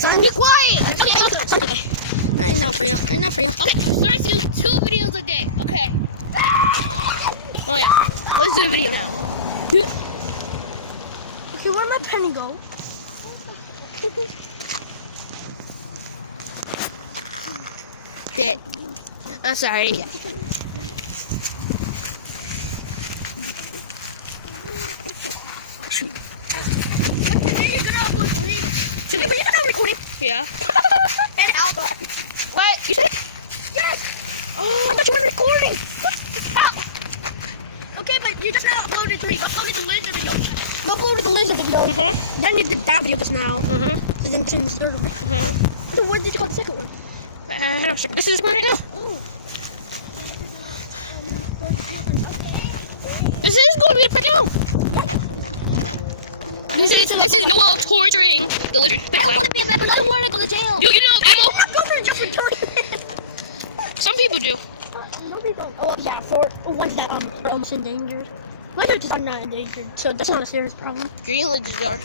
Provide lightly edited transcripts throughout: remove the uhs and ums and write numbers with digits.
Son, be quiet. Okay, son. Enough for you. Okay, let's do 2 videos a day. Okay. Oh yeah. Let's do a video now. Okay, where'd my penny go? Shit. I'm sorry. Yeah. And Alpha. What? You said? Yes. Oh, I thought you were recording. Ow. Okay, but you just now uploaded 3. Uploaded the laser video. You uploaded the laser video, okay? Then you did that video just now. Mm-hmm. And then the third one. So what did you call the second one? I don't know. This is one right now. Oh. This is going to be a video. This is no torturing the lizard. I don't want to go to jail. You know, I don't want to go to jail for torture. some people do. No, they don't. Oh, yeah, for ones that are almost endangered. Lizards are not endangered, so that's not a serious problem. Green lizards are.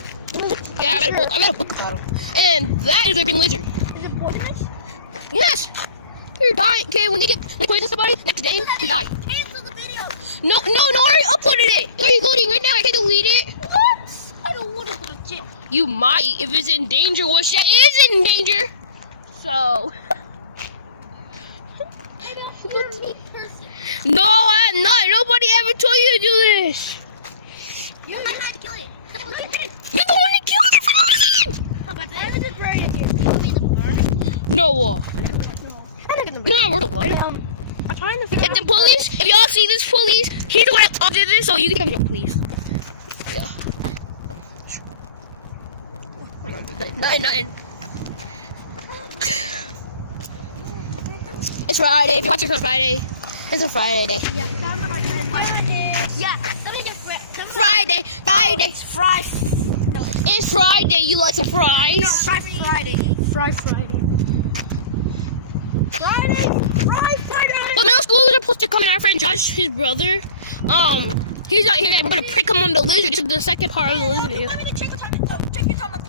I'm sure. I got a book about them. And that is a green lizard. Is it poisonous? Yes. You're dying. Okay, when they poison somebody, next day, you die. Cancel the video. No, I already uploaded it. You're recording right now. I can't delete it. What? I don't want to touch it. You might if it's in danger, which that is in danger. So. I'm a horny person. No, I'm not. Nobody ever told you to do this. I'm not killing it. You're the one that killed it. I was just worried if you're killing the barn. No, I'm not gonna no, we're the one. I'm trying to figure If the police, if y'all see this police, he's the one that did this, so you can come here, please. Nothing. It's Friday. If you're watching on Friday, it's a Friday. Yeah, let me get Friday. It's Friday. It's Friday. You like some fries? No, Friday. Friday. Well, now schools are supposed to come in. Our friend Josh, his brother, he's not here. We're gonna pick him on the lizard. This is the second part of the lizard video. Let me check what's on it. Check what's on the.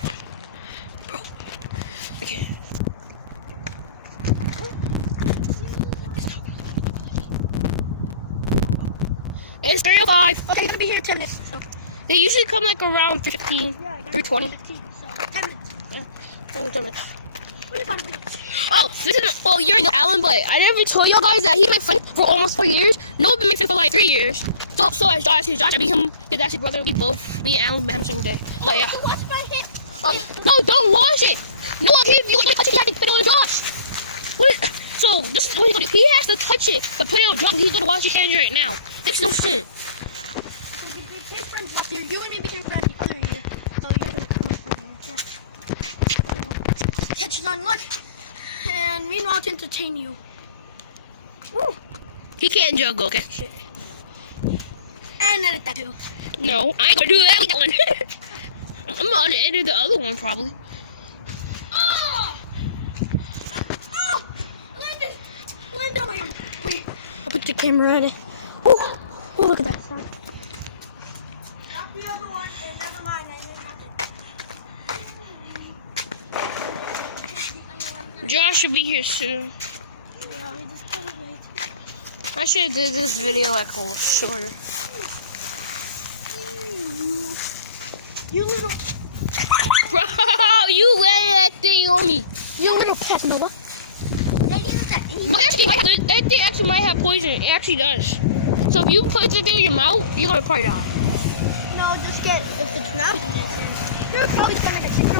It's 35. Okay, you're gonna be here in 10 minutes. So. They usually come like around 15 through 20. 15. So 10 minutes. Oh, this is well, you're in the island, but I never told y'all guys that he's my friend for almost 4 years. No, we've been my friend for like 3 years. So as Josh, I become his actual brother. We both, me and Alan, met him same day. But yeah. Watch my hip. No, don't wash it. No, okay, if you want to touch it, you have to put it on Josh. So this is how he's gonna do. He has to touch it to put it on Josh. He's gonna wash your hand right now. It's no shit. You and me became friends for 3 years. So you're gonna come. Hitches on lunch. And meanwhile, to entertain you. Woo. He can't juggle, okay? And edit that too. No, I ain't gonna do that one. I'm gonna edit the other one probably. Oh! Linda, wait. I'll put the camera on it. Oh, look at that sound. Not the other one, and never mind. Josh will be here soon. I should have did this video like a little shorter. You little, Bro, you lay that thing on me. you little pest, Noah. That thing actually might have poison. It actually does. So if you put it in your mouth, you're gonna probably die. No, just get if it's not. You're probably gonna get sick. It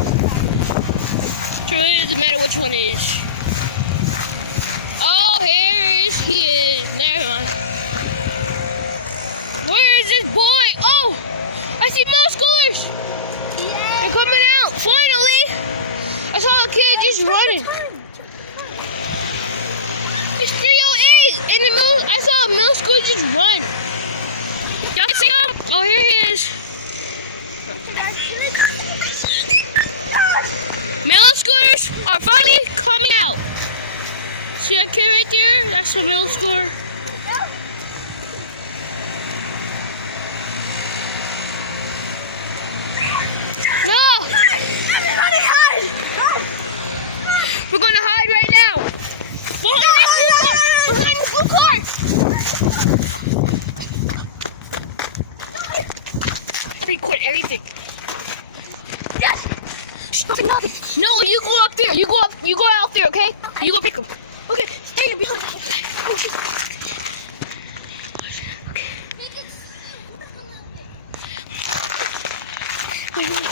really doesn't matter which one it is. Oh, he is. Never mind. Where is this boy? Oh, I see more schoolers. Yeah. They're coming out. Finally. I saw a kid just running. It's 3:08 in the middle. I saw a middle school just run. Y'all can see him? Oh, here he is. Wait.